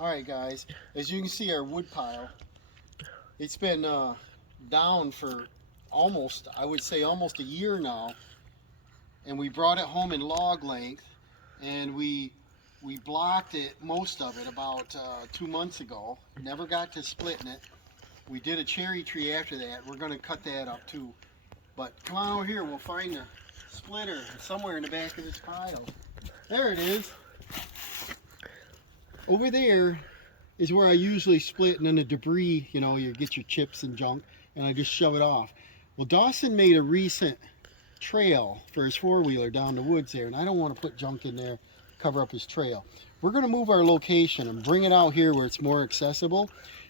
Alright guys, as you can see our wood pile, it's been down for almost, I would say almost a year now. And we brought it home in log length, and we blocked it, most of it, about 2 months ago. Never got to splitting it. We did a cherry tree after that. We're going to cut that up too. But come on over here, we'll find the splitter somewhere in the back of this pile. There it is. Over there is where I usually split, and then the debris, you know, you get your chips and junk, and I just shove it off. Well, Dawson made a recent trail for his four-wheeler down the woods there, and I don't want to put junk in there, cover up his trail. We're going to move our location and bring it out here where it's more accessible.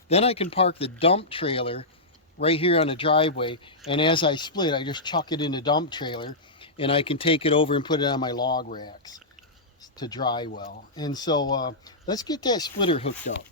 Then I can park the dump trailer right here on the driveway, and as I split, I just chuck it in the dump trailer, and I can take it over and put it on my log racks to dry well. And so let's get that splitter hooked up.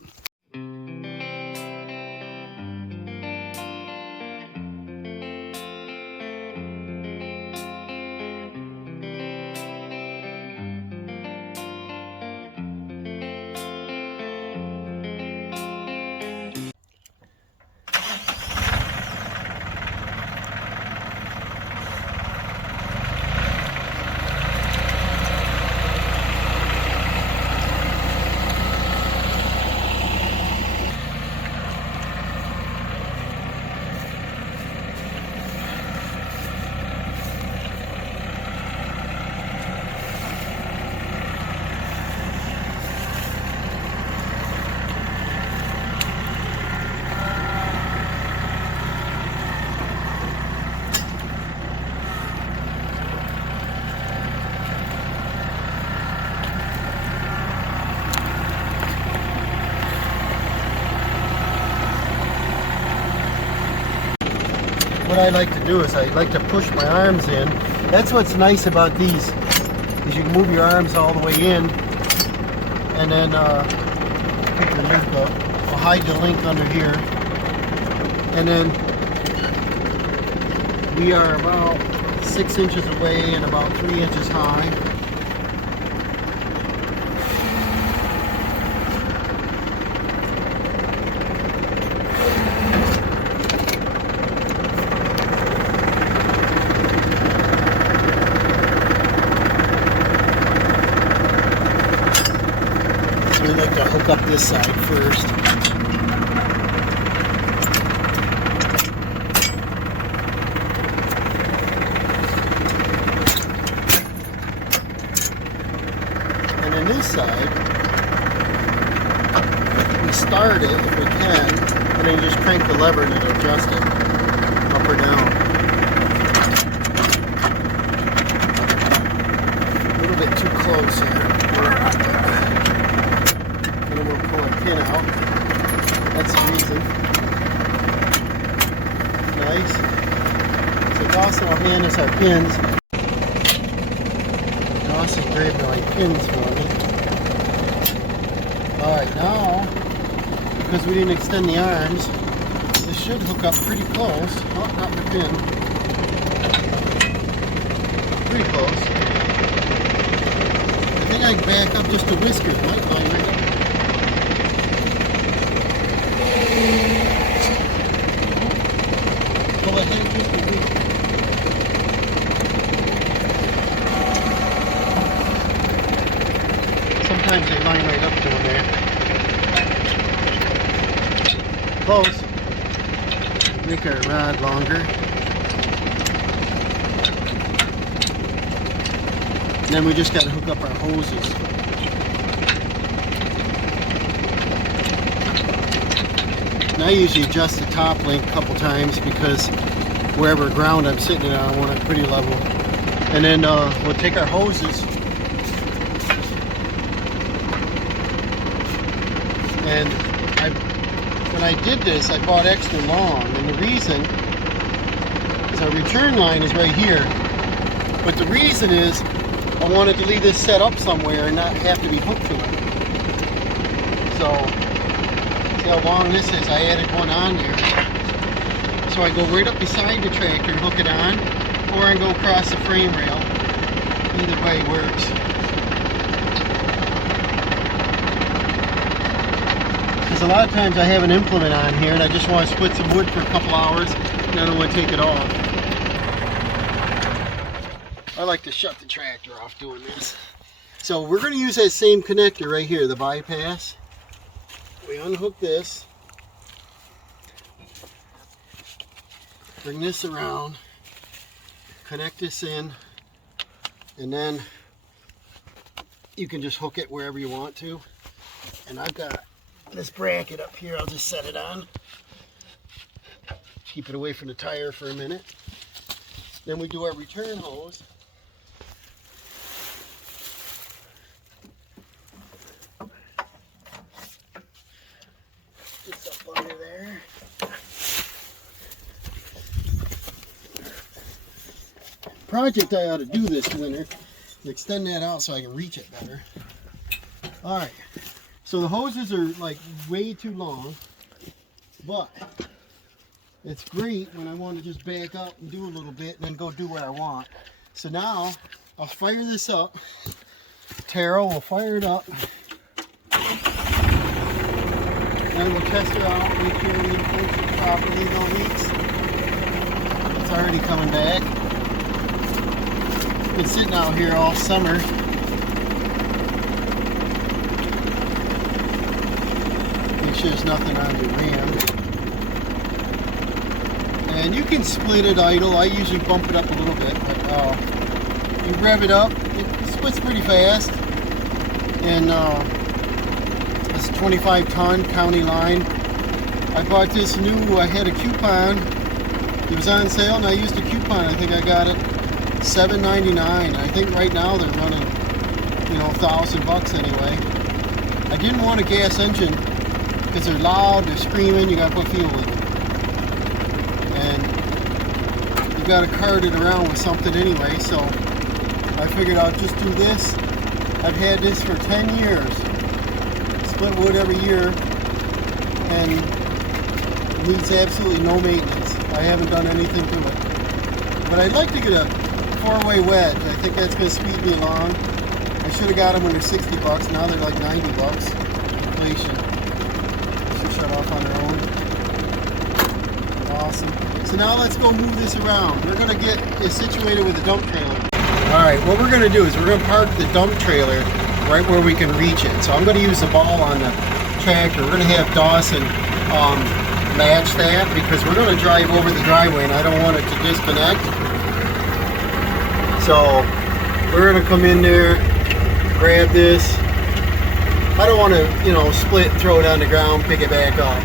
What I like to do is I like to push my arms in. That's what's nice about these, is you can move your arms all the way in, and then pick the link up. I'll hide the link under here, and then we are about 6 inches away and about 3 inches high. We like to hook up this side first. And then this side, we start it if we can, and then just crank the lever and it'll adjust it up or down. A little bit too close here. Pin out. That's the reason. Nice. So Dawson will hand us our pins. Dawson grabbed my pins for me. Alright, now, because we didn't extend the arms, this should hook up pretty close. Oh, not the pin. Pretty close. I think I can back up just a whisker. Might line right up. Pull ahead just a bit. Sometimes they line right up to them there. Close. Make our rod longer. And then we just got to hook up our hoses. And I usually adjust the top link a couple times because wherever ground I'm sitting on, I want it pretty level. And then we'll take our hoses and when I did this, I bought extra long, and the reason is our return line is right here. But the reason is I wanted to leave this set up somewhere and not have to be hooked to it. So how long this is. I added one on there, so I go right up beside the tractor and hook it on, or I go across the frame rail. Either way works. because a lot of times I have an implement on here and I just want to split some wood for a couple hours and then I want to take it off. I like to shut the tractor off doing this. So we're going to use that same connector right here, the bypass. We unhook this, bring this around, connect this in, and then you can just hook it wherever you want to. And I've got this bracket up here, I'll just set it on. Keep it away from the tire for a minute. Then we do our return hose. It's up under there. Project I ought to do this winter. Extend that out so I can reach it better. Alright, so the hoses are like way too long, but it's great when I want to just back up and do a little bit and then go do what I want. So now I'll fire this up. Taro will fire it up. And we'll test her out, make sure everything functions properly, no leaks. It's already coming back. Been sitting out here all summer. Make sure there's nothing on the ram. And you can split it idle. I usually bump it up a little bit, but you rev it up. It splits pretty fast. And it's a 25-ton county line. I bought this new. I had a coupon. It was on sale, and I used a coupon. I think I got it $7.99. I think right now they're running, you know, $1,000 anyway. I didn't want a gas engine because they're loud, they're screaming, you gotta put fuel in it. And you gotta cart it around with something anyway, so I figured I'd just do this. I've had this for 10 years. Split wood every year, and it needs absolutely no maintenance. I haven't done anything to it. But I'd like to get a 4-way wedge. I think that's going to speed me along. I should have got them when they're $60. Now they're like $90. Inflation. Should shut off on their own. Awesome. So now let's go move this around. We're going to get it situated with the dump trailer. Alright, what we're going to do is we're going to park the dump trailer right where we can reach it. So I'm going to use the ball on the tractor. We're going to have Dawson match that because we're going to drive over the driveway and I don't want it to disconnect. So we're going to come in there, grab this. I don't want to, you know, split, throw it on the ground, pick it back up.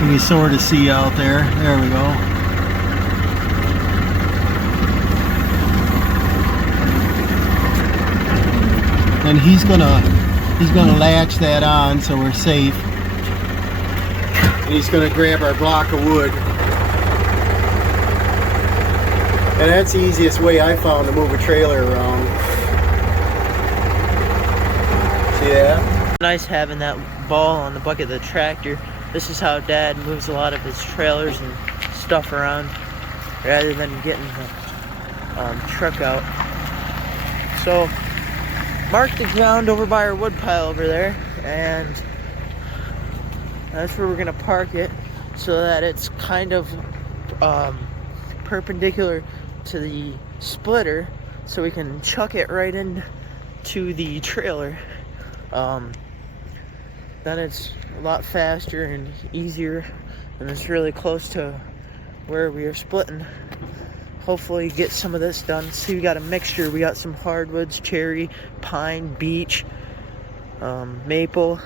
You can sort of see out there. There we go. And he's gonna latch that on so we're safe. And he's gonna grab our block of wood. And that's the easiest way I found to move a trailer around. See that? Nice having that ball on the bucket of the tractor. This is how Dad moves a lot of his trailers and stuff around rather than getting the truck out. So mark the ground over by our wood pile over there, and that's where we're gonna park it so that it's kind of perpendicular to the splitter, so we can chuck it right into the trailer. Then it's a lot faster and easier, and it's really close to where we are splitting. Hopefully get some of this done. See, we got a mixture. We got some hardwoods, cherry, pine, beech, maple.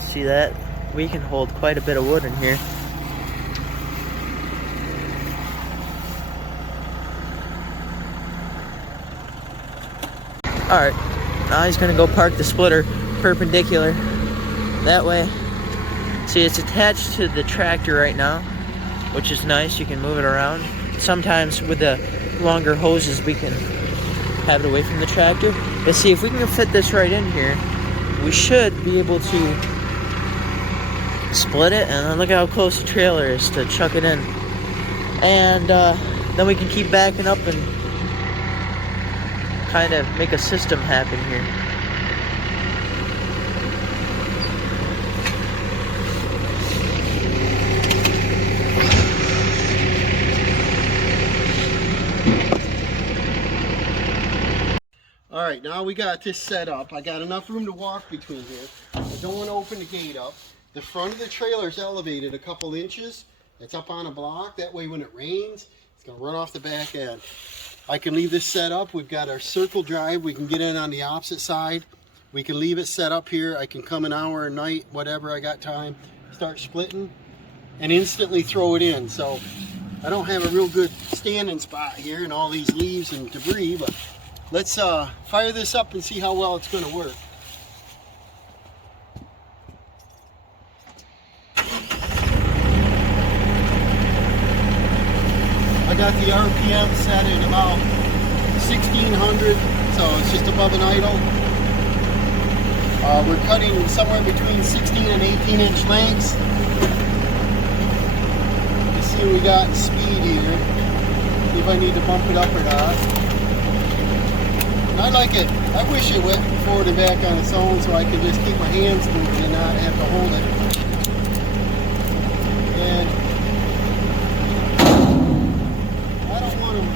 See that? We can hold quite a bit of wood in here. Alright, now he's gonna go park the splitter perpendicular that way. See, it's attached to the tractor right now, which is nice. You can move it around. Sometimes with the longer hoses, we can have it away from the tractor. And see, if we can fit this right in here, we should be able to split it, and then look at how close the trailer is to chuck it in. And then we can keep backing up and kind of make a system happen here. All right, now we got this set up. I got enough room to walk between here. I don't want to open the gate up. The front of the trailer is elevated a couple inches. It's up on a block. That way when it rains, it's going to run off the back end. I can leave this set up. We've got our circle drive. We can get in on the opposite side. We can leave it set up here. I can come an hour a night, whatever I got time, start splitting, and instantly throw it in. So I don't have a real good standing spot here and all these leaves and debris, but let's fire this up and see how well it's going to work. I got the RPM set at about 1600, so it's just above an idle. We're cutting somewhere between 16 and 18 inch lengths. Let's see what we got in speed here. See if I need to bump it up or not. I like it. I wish it went forward and back on its own so I could just keep my hands moving and not have to hold it. And I don't want them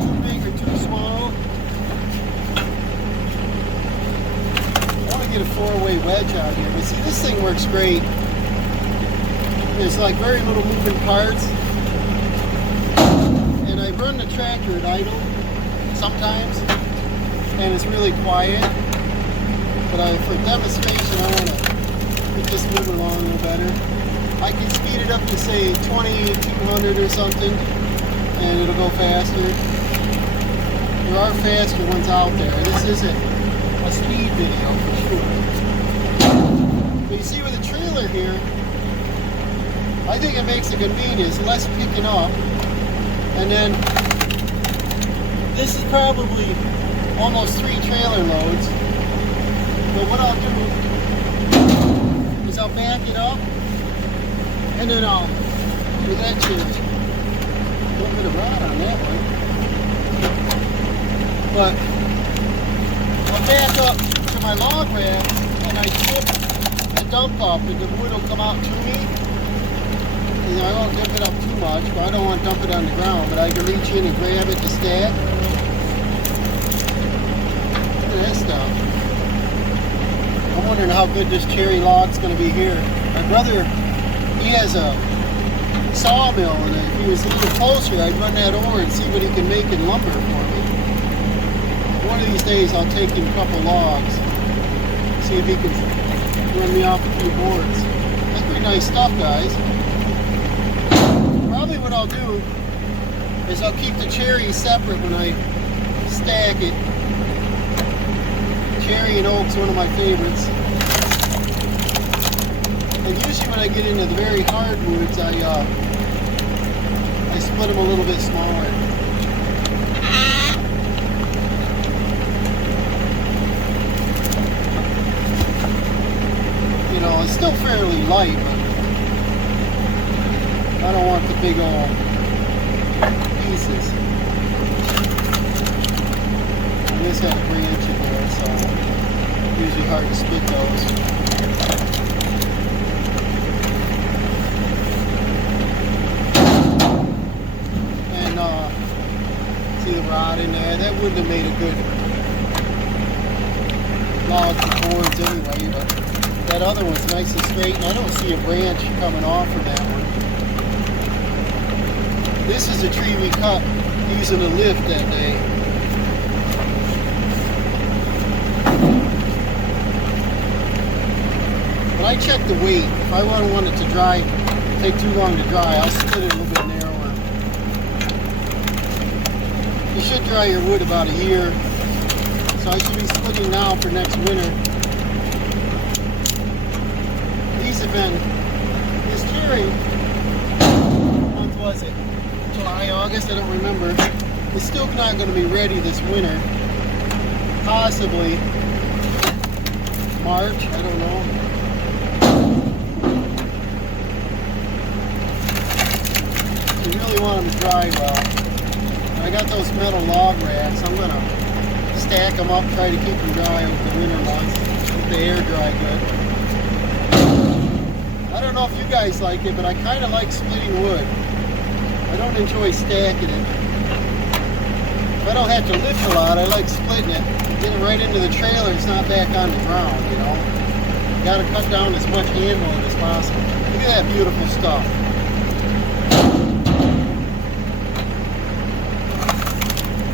too big or too small. I want to get a 4-way wedge out here. But see, this thing works great. There's like very little moving parts. And I run the tractor at idle sometimes. And it's really quiet, but for demonstration I want to get this moving along a little better. I can speed it up to say 200 or something and it'll go faster. There are faster ones out there. This isn't a speed video for sure. But you see with the trailer here, I think it makes it convenient. It's less picking up, and then this is probably almost 3 trailer loads. But what I'll do is I'll back it up and then I'll, with that chair, a little bit of rod on that one. But I'll back up to my log raft and I tip the dump up and the wood will come out to me. And I won't dip it up too much, but I don't want to dump it on the ground, but I can reach in and grab it to stack. That stuff. I'm wondering how good this cherry log's going to be here. My brother, he has a sawmill, and if he was a little closer, I'd run that over and see what he can make in lumber for me. One of these days, I'll take him a couple logs, see if he can run me off a few boards. That's pretty nice stuff, guys. Probably what I'll do is I'll keep the cherries separate when I stack it. Cherry and oak's one of my favorites. And usually when I get into the very hardwoods, I split them a little bit smaller. You know, it's still fairly light, but I don't want the big old pieces. And this had a branch in there, so usually hard to split those. And see the rod in there? That wouldn't have made a good log for boards anyway, but that other one's nice and straight, and I don't see a branch coming off from that one. This is a tree we cut using a lift that day. But I check the weight. If I want it to dry, take too long to dry, I'll split it a little bit narrower. You should dry your wood about a year. So I should be splitting now for next winter. These have been, this cherry, what month was it? July, August, I don't remember. It's still not going to be ready this winter. Possibly March, I don't know. You really want them to dry well. I got those metal log racks. I'm going to stack them up, try to keep them dry over the winter months. Keep the air dry good. I don't know if you guys like it, but I kind of like splitting wood. I don't enjoy stacking it. If I don't have to lift a lot, I like splitting it. Get it right into the trailer, it's not back on the ground, you know. You gotta cut down as much hand load as possible. Look at that beautiful stuff.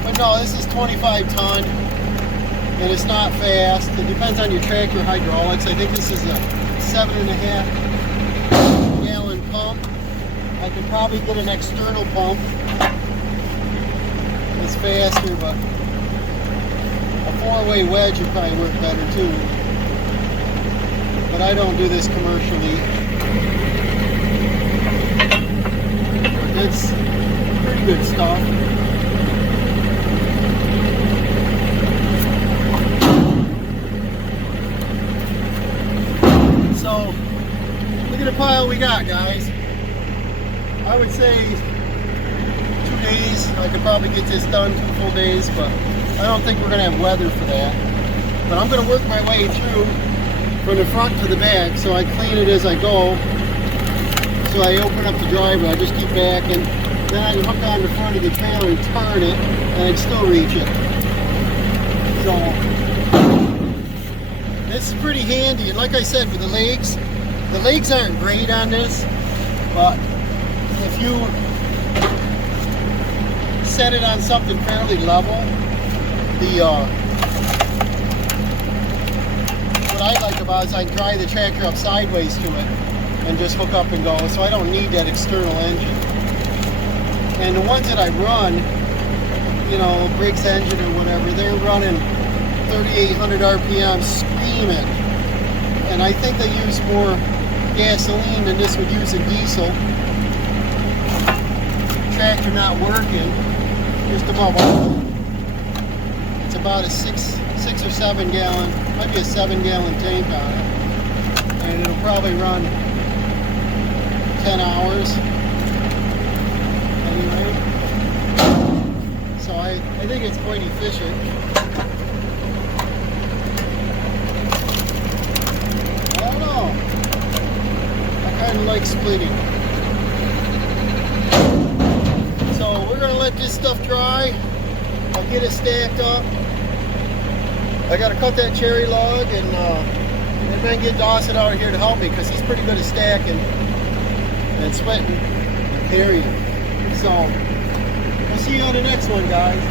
But no, this is 25 ton, and it's not fast. It depends on your tractor hydraulics. I think this is a 7.5 gallon pump. I could probably get an external pump. It's faster, but a 4-way wedge would probably work better too. But I don't do this commercially. It's pretty good stuff. So, look at the pile we got, guys. I would say 2 days. I could probably get this done 2 full days, but I don't think we're going to have weather for that. But I'm going to work my way through from the front to the back, so I clean it as I go. So I open up the driveway, I just keep backing. Then I can hook on the front of the trailer and turn it, and I'd still reach it. So, this is pretty handy. And like I said, with the legs aren't great on this, but if you set it on something fairly level, what I like about it is I can drive the tractor up sideways to it and just hook up and go, so I don't need that external engine. And the ones that I run, you know, Briggs engine or whatever, they're running 3,800 RPM screaming, and I think they use more gasoline than this would use in diesel. Tractor not working, just above all. It's about a 6 or 7 gallon, might be a 7 gallon tank on it, and it'll probably run 10 hours anyway. So I think it's quite efficient. I don't know. I kind of like splitting. So we're gonna let this stuff dry. I'll get it stacked up. I gotta cut that cherry log and then get Dawson out here to help me, because he's pretty good at stacking and sweating and carrying. So we'll see you on the next one, guys.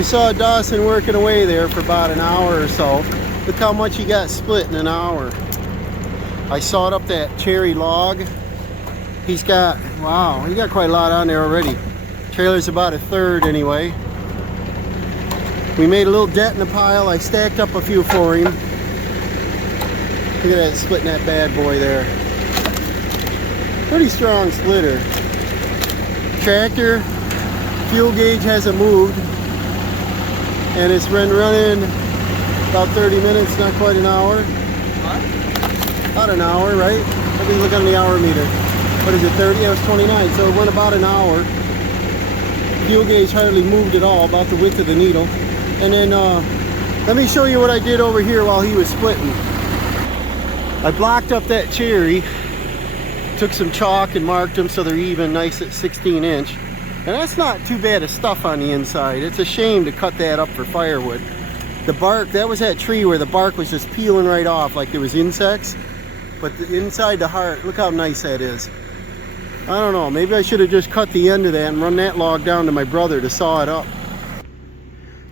You saw Dawson working away there for about an hour or so. Look how much he got split in an hour. I sawed up that cherry log. He's got, wow, he got quite a lot on there already. Trailer's about 1/3 anyway. We made a little dent in the pile. I stacked up a few for him. Look at that, splitting that bad boy there. Pretty strong splitter. Tractor, fuel gauge hasn't moved. And it's been running about 30 minutes, not quite an hour. What? About an hour, right? Let me look on the hour meter. What is it, 30? Yeah, it was 29, so it went about an hour. Fuel gauge hardly moved at all, about the width of the needle. And then, let me show you what I did over here while he was splitting. I blocked up that cherry, took some chalk and marked them so they're even, nice at 16 inch. And that's not too bad of stuff on the inside. It's a shame to cut that up for firewood. The bark, that was that tree where the bark was just peeling right off like there was insects. But the inside the heart, look how nice that is. I don't know, maybe I should have just cut the end of that and run that log down to my brother to saw it up.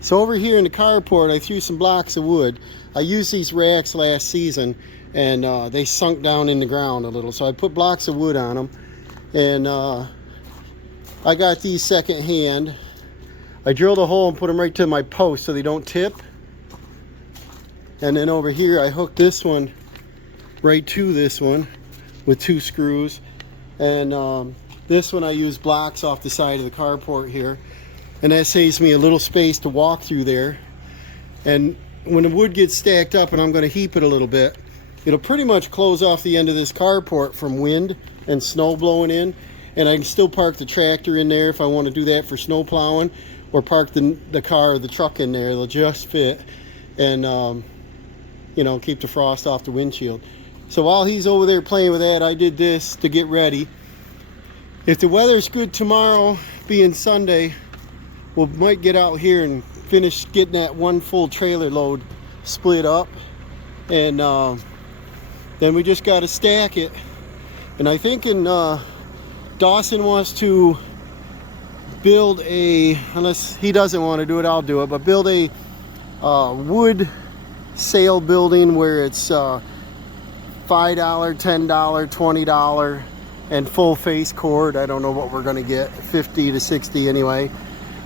So over here in the carport, I threw some blocks of wood. I used these racks last season and they sunk down in the ground a little. So I put blocks of wood on them. And I got these second hand. I drilled a hole and put them right to my post so they don't tip. And then over here I hooked this one right to this one with 2 screws. And this one I use blocks off the side of the carport here. And that saves me a little space to walk through there. And when the wood gets stacked up and I'm going to heap it a little bit, it'll pretty much close off the end of this carport from wind and snow blowing in. And I can still park the tractor in there if I want to do that for snow plowing, or park the car or the truck in there. They'll just fit and you know, keep the frost off the windshield. So while he's over there playing with that, I did this to get ready. If the weather's good tomorrow, being Sunday, we might get out here and finish getting that one full trailer load split up. And then we just got to stack it. And I think Dawson wants to build a, unless he doesn't want to do it, I'll do it, but build a wood sale building where it's $5, $10, $20 and full face cord. I don't know what we're going to get, 50 to 60 anyway.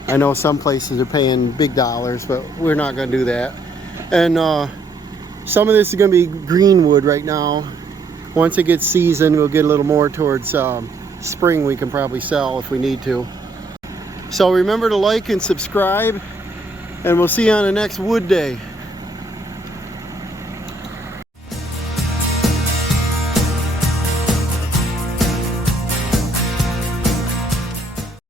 I know some places are paying big dollars, but we're not going to do that. And some of this is going to be green wood right now. Once it gets seasoned, we'll get a little more towards spring. We can probably sell if we need to. So remember to like and subscribe, and we'll see you on the next wood day.